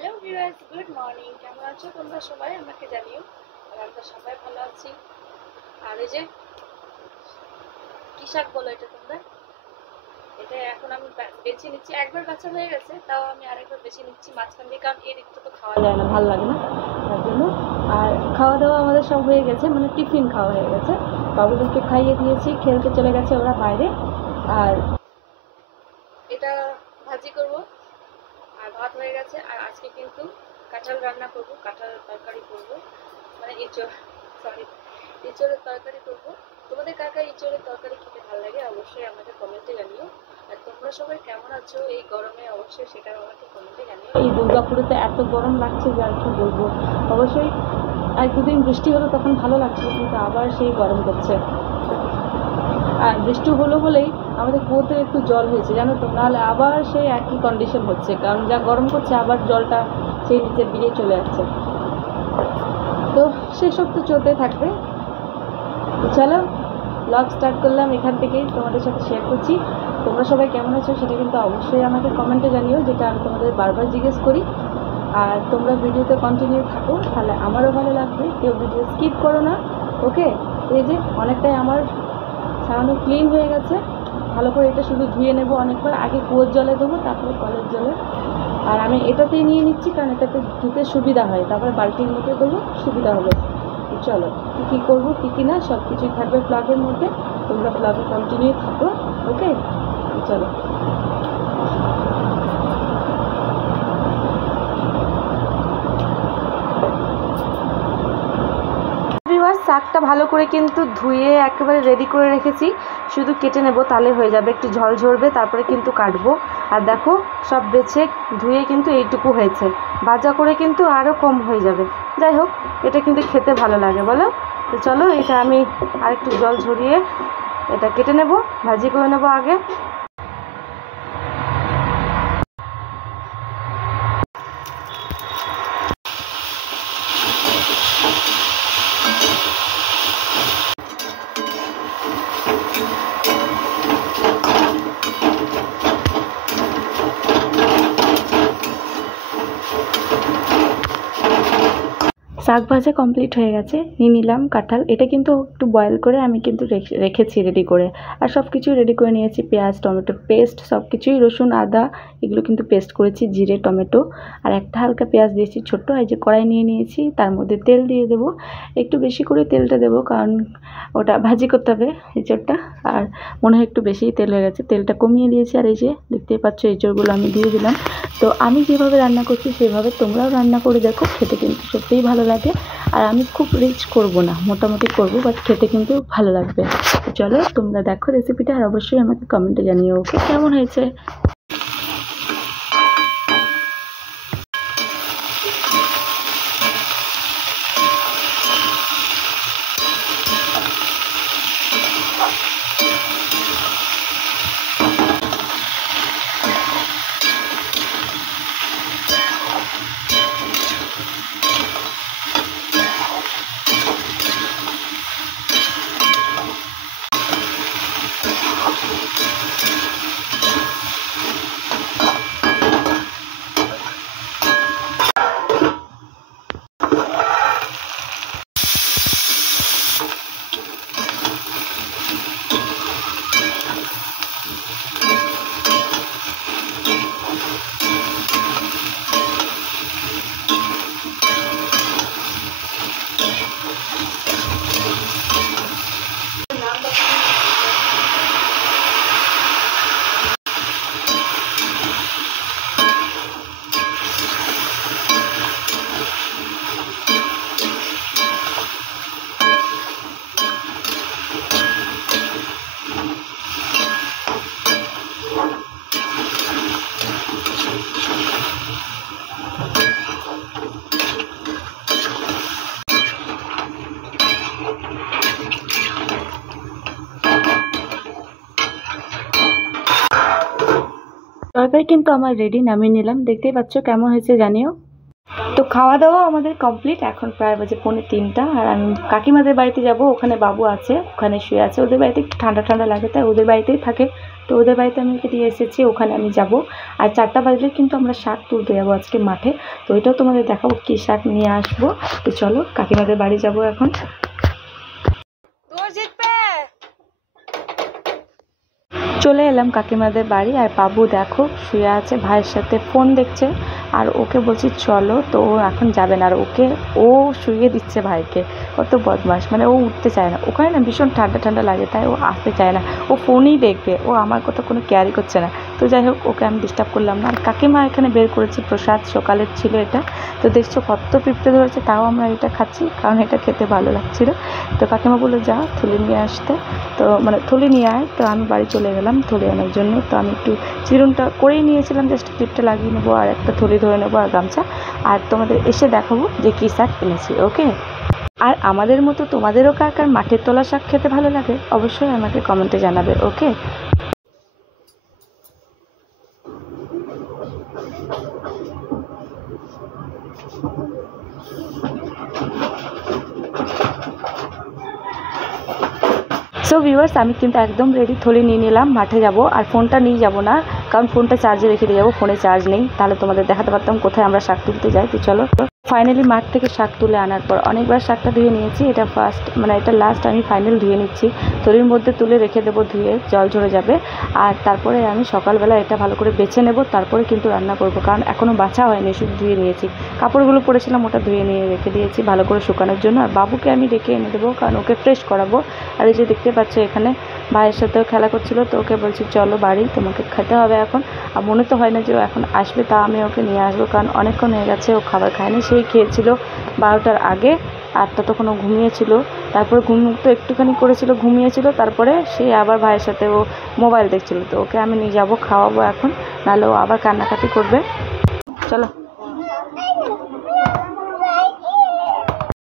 Hello viewers, good morning. কেমন আছো তোমরা সবাই? আমাকে জানিও। আর আমরা সবাই ভালো আছি। আর এই যে কি শাক বলো এটা তোমরা? এটা এখন আমি বেছে নিচ্ছি। একবার বাছা হয়ে গেছে, তাও আমি আরেকবার বেছে নিচ্ছি মাঝখান দিয়ে, কারণ এর একটু তো খাওয়া যায় না, ভালো লাগে না তার জন্য। আর খাওয়া দাওয়া আমাদের সব হয়ে গেছে, মানে টিফিন খাওয়া হয়ে গেছে। বাবুদেরকে খাইয়ে দিয়েছি, খেলতে চলে গেছে ওরা বাইরে। আর এটা ভাজি করব, আর ভাত হয়ে গেছে। আর আজকে কিন্তু কাঁঠাল রান্না করব, কাঁঠাল তরকারি করব, মানে এঁচড়ের তরকারি করব। তোমাদের কার কার এঁচড়ের তরকারি খেতে ভালো লাগে অবশ্যই আমাকে কমেন্টে জানিও। আর তোমরা সবাই কেমন আছো এই গরমে অবশ্যই সেটা আমাকে কমেন্টে জানিও। এই দুর্গাপুরেতে এত গরম লাগছে যে আর কি বলবো। অবশ্যই এক দুদিন বৃষ্টি হলো তখন ভালো লাগছিল, কিন্তু আবার সেই গরম করছে। আর বৃষ্টি হলো বলেই আমাদের কুয়োতে একটু জল হয়েছে, জানো তো, নাহলে আবার সেই একই কন্ডিশন হচ্ছে, কারণ যা গরম করছে আবার জলটা সেই নিচের দিকে চলে যাচ্ছে। তো সেসব তো চলতে থাকবে। তো চলো ব্লগ স্টার্ট করলাম এখান থেকেই, তোমাদের সাথে শেয়ার করছি। তোমরা সবাই কেমন আছো সেটা কিন্তু অবশ্যই আমাকে কমেন্টে জানিও, যেটা আমি তোমাদের বারবার জিজ্ঞেস করি। আর তোমরা ভিডিওতে কন্টিনিউ থাকো, তাহলে আমারও ভালো লাগবে। কেউ ভিডিও স্কিপ করো না, ওকে? এই যে অনেকটাই আমার ছাড়ানো ক্লিন হয়ে গেছে। ভালো করে এটা শুধু ধুয়ে নেবো অনেকবার, আগে কুয়োর জলে দেবো, তারপরে কলের জলে। আর আমি এটাতেই নিয়ে নিচ্ছি, কারণ এটাতে ধুতে সুবিধা হয়, তারপরে বালতির মধ্যে দেবো, সুবিধা হবে। চলো কী করবো কী না সব কিছুই থাকবে ব্লগের মধ্যে, তোমরা ব্লগে কন্টিনিউ থাকো, ওকে? চলো। শাকটা ভালো করে কিন্তু ধুয়ে একেবারে রেডি করে রেখেছি, শুধু কেটে নেব, তাহলে হয়ে যাবে। একটু ঝল ঝরবে, তারপরে কিন্তু কাটবো। আর দেখো সব বেছে ধুয়ে কিন্তু এইটুকু হয়েছে, ভাজা করে কিন্তু আরও কম হয়ে যাবে। যাই হোক, এটা কিন্তু খেতে ভালো লাগে, বলো? তো চলো এটা আমি আরেকটু জল ঝরিয়ে এটা কেটে নেব, ভাজি করে নেব আগে। শাক ভাজা কমপ্লিট হয়ে গেছে, নিয়ে নিলাম কাঁঠাল। এটা কিন্তু একটু বয়েল করে আমি কিন্তু রেখেছি রেডি করে। আর সব কিছুই রেডি করে নিয়েছি, পেঁয়াজ টমেটো পেস্ট সব কিছুই, রসুন আদা এগুলো কিন্তু পেস্ট করেছি, জিরে টমেটো। আর একটা হালকা পেঁয়াজ দিয়েছি ছোট্ট। এই যে কড়াই নিয়ে নিয়েছি, তার মধ্যে তেল দিয়ে দেবো, একটু বেশি করে তেলটা দেবো, কারণ ওটা ভাজি করতে হবে এঁচড়টা। আর মনে হয় একটু বেশিই তেল হয়ে গেছে, তেলটা কমিয়ে দিয়েছি। আর এই যে দেখতেই পাচ্ছ এঁচড়গুলো আমি দিয়ে দিলাম। তো আমি যেভাবে রান্না করছি সেভাবে তোমরাও রান্না করে দেখো, খেতে কিন্তু সত্যিই ভালো লাগে। আর আমি খুব রিচ করব না, মোটামুটি করব, বাট খেতে কিন্তু ভালো লাগবে। চলো তোমরা দেখো রেসিপিটা, আর অবশ্যই আমাকে কমেন্টে জানিও, ওকে, কেমন হয়েছে। তরকারি কিন্তু আমার রেডি, নামিয়ে নিলাম। দেখতেই পাচ্ছ কেমন হয়েছে জানিও। তো খাওয়া দাওয়া আমাদের কমপ্লিট, এখন প্রায় বাজে 2:45, আর আমি কাকিমাদের বাড়িতে যাব। ওখানে বাবু আছে, ওখানে শুয়ে আছে, ওদের বাড়িতে একটু ঠান্ডা ঠান্ডা লাগে, তাই ওদের বাড়িতেই থাকে। তো ওদের বাড়িতে আমি দিয়ে এসেছি, ওখানে আমি যাব। আর 4টা বাজলে কিন্তু আমরা শাক তুলতে যাবো আজকে মাঠে, তো ওইটাও তোমাদের দেখাবো কী শাক নিয়ে আসবো। তো চলো কাকিমাদের বাড়ি যাব এখন। চলে এলাম কাকিমাদের বাড়ি, আর বাবু দেখো শুয়ে আছে, ভাইয়ের সাথে ফোন দেখছে। আর ওকে বলছি চলো, তো ও এখন যাবে না, আর ও শুইয়ে দিচ্ছে ভাইকে। কত বদমাস, মানে ও উঠতে চায় না, ওখানে না ভীষণ ঠান্ডা ঠান্ডা লাগে, তাই ও আসতে চায় না, ও ফোনই দেখবে, ও আমার কথা কোনো কেয়ারই করছে না। তো যাই হোক, ওকে আমি ডিস্টার্ব করলাম না। আর কাকিমা এখানে বের করেছি প্রসাদ, সকালের ছিল এটা। তো দেখছো কত পিঁপড়ে ধরেছে, তাও আমরা এটা খাচ্ছি, কারণ এটা খেতে ভালো লাগছিল। তো কাকিমা বললো যা থলি নিয়ে আসতে, তো মানে থলি নিয়ে আয়। তো আমি বাড়ি চলে গেলাম থলি আনার জন্য। তো আমি একটু চিরুনটা করেই নিয়েছিলাম, জাস্ট ক্লিপটা লাগিয়ে নেবো, আর একটা থলি ধরে নেবো, আর গামছা। আর তোমাদের এসে দেখাবো যে কী শাক এনেছি, ওকে। আর আমাদের মতো তোমাদেরও কার কার মাঠের তোলা শাক খেতে ভালো লাগে, অবশ্যই আমাকে কমেন্টে জানাবে, ওকে। সো ভিউয়ার্স, আমি কিন্তু একদম রেডি, থলি নিয়ে নিলাম, মাঠে যাব। আর ফোনটা নিয়ে যাব না, কারণ ফোনটা চার্জে রেখে দিয়ে যাবো, ফোনে চার্জ নেই, তাহলে তোমাদের দেখাতে পারতাম কোথায় আমরা শাক তুলতে যাই। তো চলো, ফাইনালি মাঠ থেকে শাক তুলে আনার পর অনেকবার শাকটা ধুয়ে নিয়েছি, এটা ফার্স্ট মানে এটা লাস্ট আমি ফাইনাল ধুয়ে নিচ্ছি। থলির মধ্যে তুলে রেখে দেবো, ধুয়ে জল ঝরে যাবে। আর তারপরে আমি সকালবেলা এটা ভালো করে বেছে নেব, তারপরে কিন্তু রান্না করব, কারণ এখনও বাছা হয়নি, শুধু ধুয়ে নিয়েছি। কাপড়গুলো পরেছিলাম, ওটা ধুয়ে নিয়ে রেখে দিয়েছি ভালো করে শুকানোর জন্য। আর বাবুকে আমি ডেকে এনে দেবো, কারণ ওকে ফ্রেশ করাবো। আর এই যে দেখতে পাচ্ছ এখানে ভাইয়ের সাথেও খেলা করছিল, তো ওকে বলছি চলো বাড়ি, তোমাকে খেতে হবে এখন। আর মনে তো হয় না যে ও এখন আসবে, তা আমি ওকে নিয়ে আসবো, কারণ অনেকক্ষণ হয়ে গেছে ও খাবার খায়নি। সেই খেয়েছিল 12টার আগে, আর ততক্ষণ ও ঘুমিয়েছিল। তারপরে ঘুম তো একটুখানি করেছিল, ঘুমিয়েছিল, তারপরে সে আবার ভাইয়ের সাথে ও মোবাইল দেখছিল। তো ওকে আমি নিয়ে যাবো, খাওয়াবো এখন, নাহলে ও আবার কান্নাকাটি করবে। চলো।